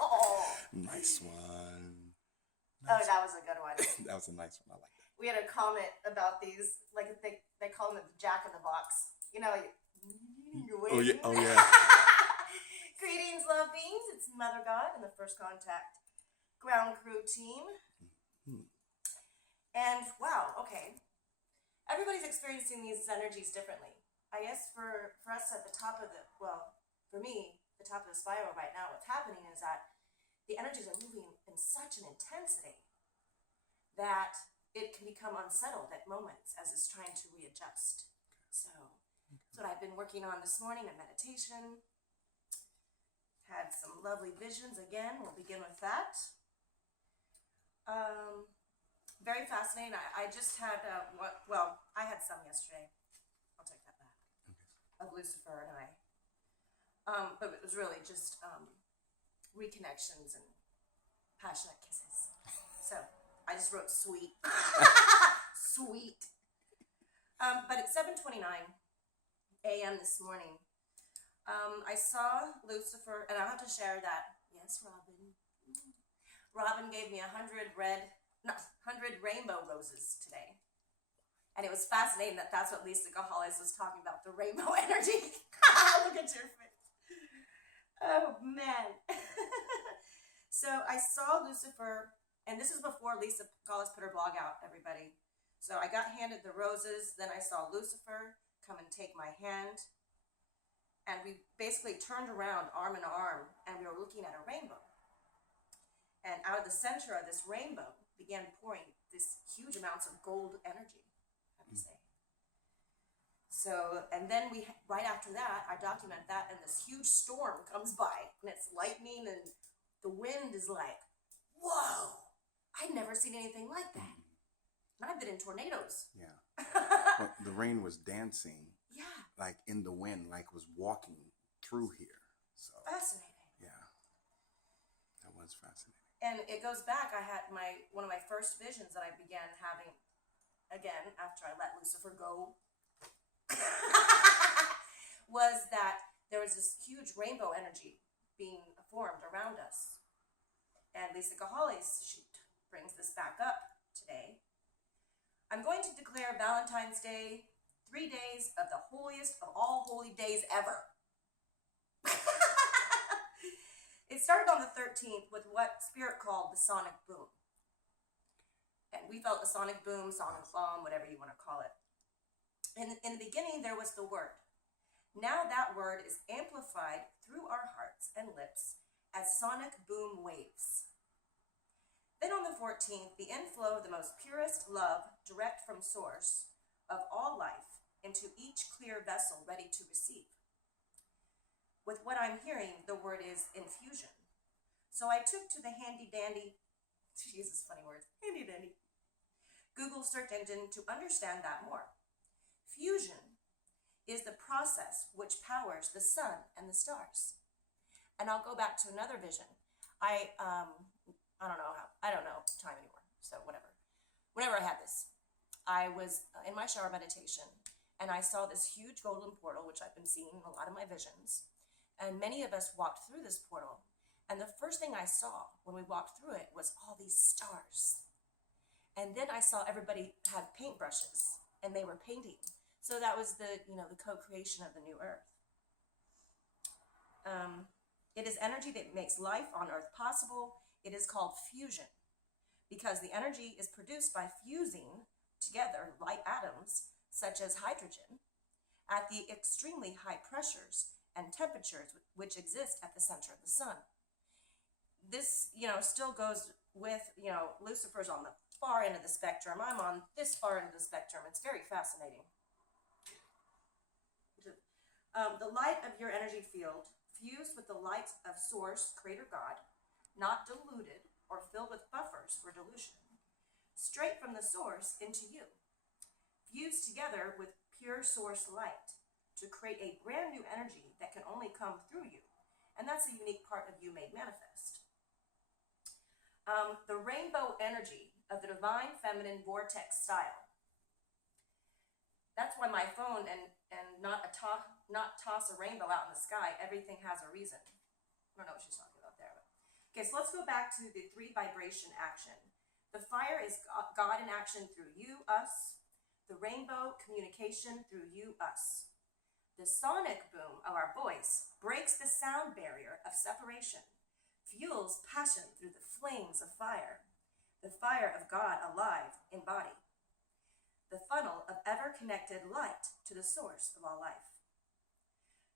Oh. Nice one. Oh, that was a good one. That was a nice one. I like that. We had a comment about these, like they call them the Jack in the Box. You know, Oh yeah. Oh yeah. Greetings, love beings. It's Mother God and the First Contact ground crew team. And wow, okay. Everybody's experiencing these energies differently. I guess for us at the top of for me, the top of the spiral right now, what's happening is that the energies are moving in such an intensity that it can become unsettled at moments as it's trying to readjust. So that's what I've been working on this morning in meditation. Had some lovely visions again. We'll begin with that. Very fascinating. I just had I had some yesterday. I'll take that back. Of Lucifer and I. But it was really just reconnections and passionate kisses. So I just wrote sweet. Sweet. But at 7:29 a.m. this morning, I saw Lucifer, and I'll have to share that. Yes, Robin. Robin gave me 100 rainbow roses today. And it was fascinating that's what Lisa Gahalis was talking about, the rainbow energy. Look at your face. Oh, man. So I saw Lucifer, and this is before Lisa Gahalis put her blog out, everybody. So I got handed the roses, then I saw Lucifer come and take my hand. And we basically turned around arm in arm, and we were looking at a rainbow. And out of the center of this rainbow began pouring this huge amounts of gold energy, I would say. So, and then right after that, I document that, and this huge storm comes by, and it's lightning, and the wind is like, whoa, I'd never seen anything like that. And I've been in tornadoes. Yeah. Well, the rain was dancing. Yeah. Like in the wind, like was walking through here. So fascinating. Yeah. That was fascinating. And it goes back, I had one of my first visions that I began having again after I let Lucifer go was that there was this huge rainbow energy being formed around us. And Lisa Gahalis, she brings this back up today. I'm going to declare Valentine's Day 3 days of the holiest of all holy days ever. It started on the 13th with what Spirit called the sonic boom. And we felt the sonic boom, sonic bomb, whatever you want to call it. In the beginning, there was the word. Now that word is amplified through our hearts and lips as sonic boom waves. Then on the 14th, the inflow of the most purest love, direct from source, of all life, into each clear vessel ready to receive. With what I'm hearing, the word is infusion. So I took to the handy-dandy, she uses funny words, handy-dandy, Google search engine to understand that more. Fusion is the process which powers the sun and the stars. And I'll go back to another vision. I don't know time anymore, so whatever. Whenever I had this, I was in my shower meditation, and I saw this huge golden portal, which I've been seeing in a lot of my visions. And many of us walked through this portal. And the first thing I saw when we walked through it was all these stars. And then I saw everybody had paintbrushes, and they were painting. So that was the co-creation of the new earth. It is energy that makes life on earth possible. It is called fusion, because the energy is produced by fusing together light atoms, such as hydrogen, at the extremely high pressures and temperatures which exist at the center of the sun. This, still goes with, Lucifer's on the far end of the spectrum. I'm on this far end of the spectrum. It's very fascinating. The light of your energy field, fused with the light of Source, Creator God, not diluted or filled with buffers for dilution, straight from the source into you, fused together with pure source light to create a brand new energy that can only come through you. And that's a unique part of you made manifest. The rainbow energy of the divine feminine vortex style. That's why my phone and not toss a rainbow out in the sky. Everything has a reason. don't know what she's talking about there. But. Okay, so let's go back to the 3 vibration action. The fire is God in action through you, us. The rainbow, communication through you, us. The sonic boom of our voice breaks the sound barrier of separation, fuels passion through the flames of fire, the fire of God alive in body, the funnel of ever-connected light to the source of all life.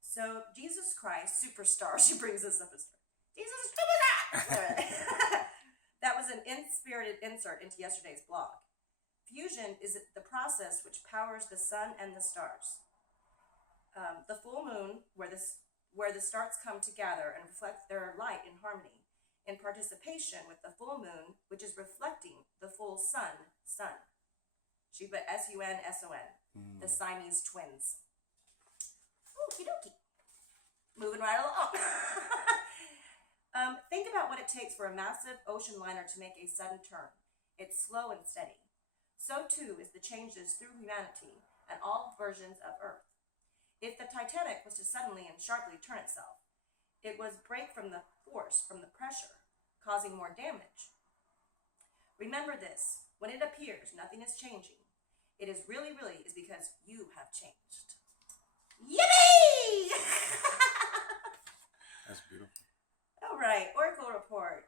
So Jesus Christ, superstar, she brings this up as Jesus is superstar! That was an inspirited insert into yesterday's blog. Fusion is the process which powers the sun and the stars. The full moon, where the stars come together and reflect their light in harmony, in participation with the full moon, which is reflecting the full sun. She put S-U-N-S-O-N, the Siamese twins. Okie dokie. Moving right along. Think about what it takes for a massive ocean liner to make a sudden turn. It's slow and steady. So too is the changes through humanity and all versions of Earth. If the Titanic was to suddenly and sharply turn itself, it would break from the force, from the pressure, causing more damage. Remember this, when it appears nothing is changing, it is really is because you have changed. Yippee! That's beautiful. All right, Oracle Report.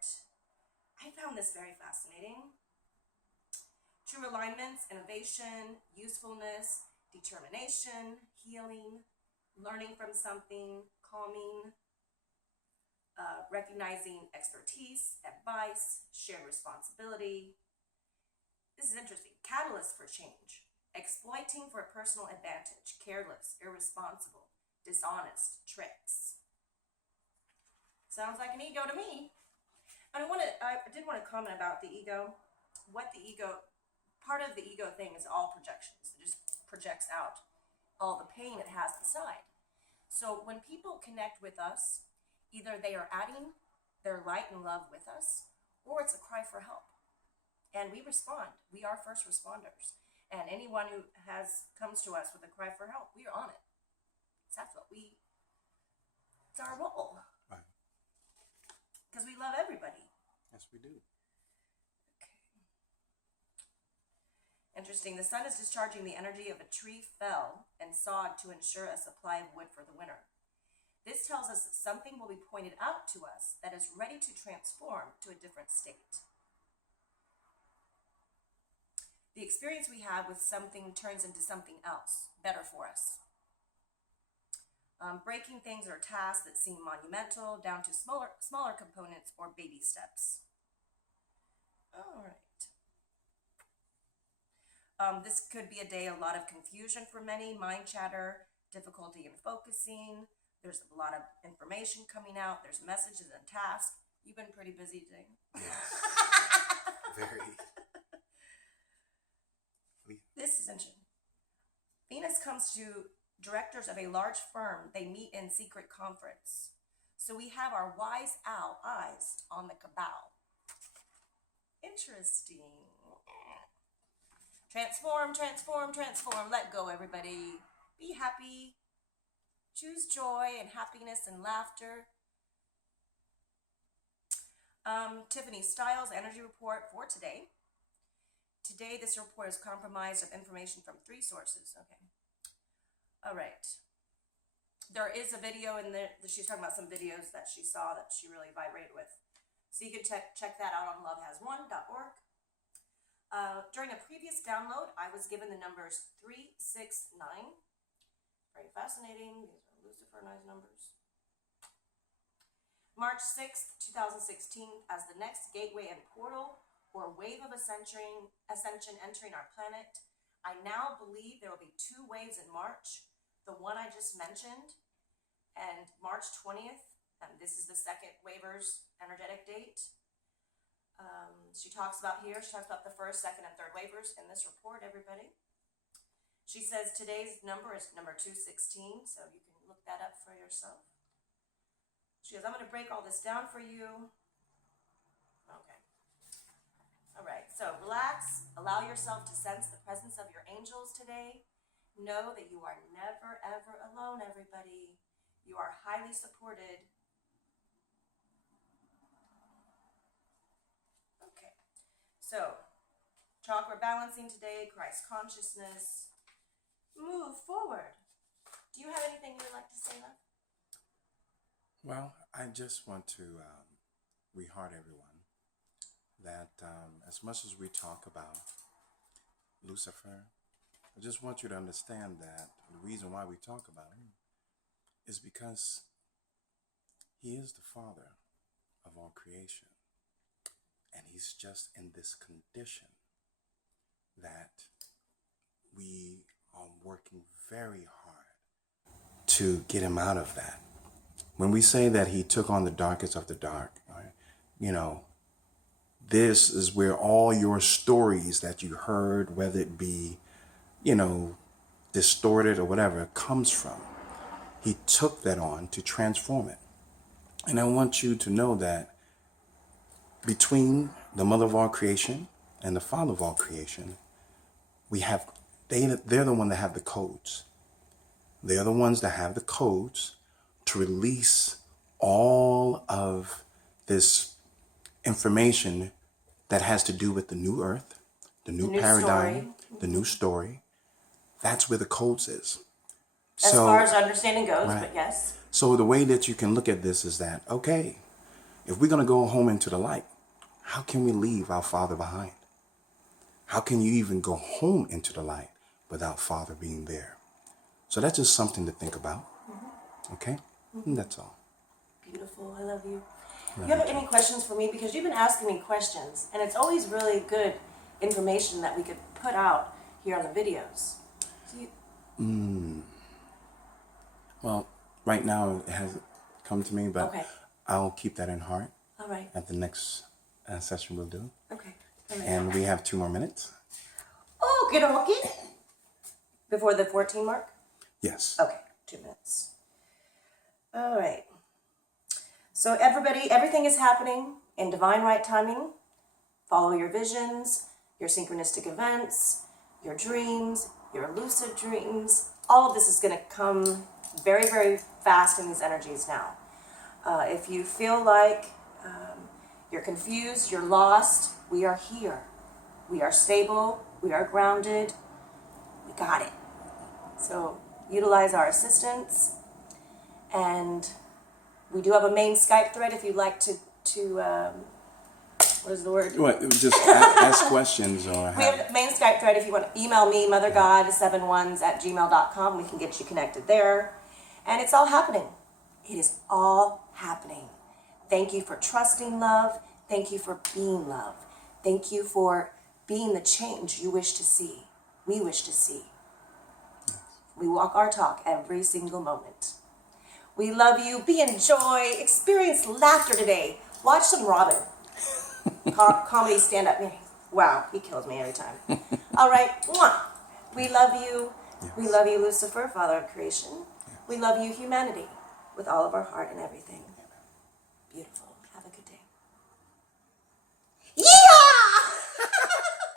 I found this very fascinating. True alignments, innovation, usefulness, determination, healing, learning from something, calming, recognizing expertise, advice, shared responsibility. This is interesting. Catalyst for change, exploiting for personal advantage, careless, irresponsible, dishonest, tricks. Sounds like an ego to me. And I did want to comment about the ego. Part of the ego thing is all projections. It just projects out all the pain it has inside. So when people connect with us, either they are adding their light and love with us, or it's a cry for help. And we respond. We are first responders. And anyone who comes to us with a cry for help, we are on it. It's our role. Right. Because we love everybody. Yes, we do. Interesting. The sun is discharging the energy of a tree felled and sawed to ensure a supply of wood for the winter. This tells us that something will be pointed out to us that is ready to transform to a different state. The experience we have with something turns into something else, better for us. Breaking things or tasks that seem monumental down to smaller components or baby steps. All right. This could be a day, a lot of confusion for many, mind chatter, difficulty in focusing. There's a lot of information coming out. There's messages and tasks. You've been pretty busy today. Yes. Very. This is interesting. Venus comes to directors of a large firm. They meet in secret conference. So we have our wise owl eyes on the cabal. Interesting. Transform, transform, transform. Let go, everybody. Be happy. Choose joy and happiness and laughter. Tiffany Styles energy report for today. Today, this report is comprised of information from 3 sources. Okay. All right. There is a video in there. She's talking about some videos that she saw that she really vibrated with. So you can check that out on lovehas1.org. During a previous download, I was given the numbers 369. Very fascinating. These are Lucifer nice numbers. March 6th, 2016, as the next gateway and portal or wave of ascension entering our planet. I now believe there will be 2 waves in March. The one I just mentioned, and March 20th, and this is the second waver's energetic date. She talks about the first, second, and third waivers in this report, everybody. She says today's number is number 216, so you can look that up for yourself. She goes, I'm going to break all this down for you. Okay. All right, so relax. Allow yourself to sense the presence of your angels today. Know that you are never, ever alone, everybody. You are highly supported. So, chakra balancing today, Christ consciousness. Move forward. Do you have anything you would like to say, love? Well, I just want to re-heart everyone that as much as we talk about Lucifer, I just want you to understand that the reason why we talk about him is because he is the father of all creation. And he's just in this condition that we are working very hard to get him out of that. When we say that he took on the darkest of the dark, right, you know, this is where all your stories that you heard, whether it be, you know, distorted or whatever, comes from. He took that on to transform it. And I want you to know that between the mother of all creation and the father of all creation, they're the one that have the codes. They're the ones that have the codes to release all of this information that has to do with the new earth, the new paradigm, the new story. That's where the codes is. As far as understanding goes, right. But yes. So the way that you can look at this is that, okay, if we're going to go home into the light, how can we leave our Father behind? How can you even go home into the light without Father being there? So that's just something to think about. Okay? And that's all. Beautiful. I love you. You have any questions for me? Because you've been asking me questions, and it's always really good information that we could put out here on the videos. Well, right now it hasn't come to me, but Okay. I'll keep that in heart. All right. At the next session we'll do. Okay. All right. And we have 2 more minutes. Oh, get okay. Before the 14 mark? Yes. Okay, 2 minutes. All right. So everybody, everything is happening in divine right timing. Follow your visions, your synchronistic events, your dreams, your lucid dreams. All of this is going to come very, very fast in these energies now. If you feel like you're confused, you're lost, we are here. We are stable, we are grounded, we got it. So utilize our assistance, and we do have a main Skype thread if you'd like to what is the word? What? Just ask questions or We have a main Skype thread if you want to email me, mothergod71s@gmail.com. We can get you connected there. And it's all happening. It is all happening. Thank you for trusting love. Thank you for being love. Thank you for being the change you wish to see. We wish to see. We walk our talk every single moment. We love you. Be in joy. Experience laughter today. Watch some Robin. Comedy stand-up. Wow, he kills me every time. All right. Mwah. We love you. Yes. We love you, Lucifer, Father of creation. Yes. We love you, humanity, with all of our heart and everything. Beautiful.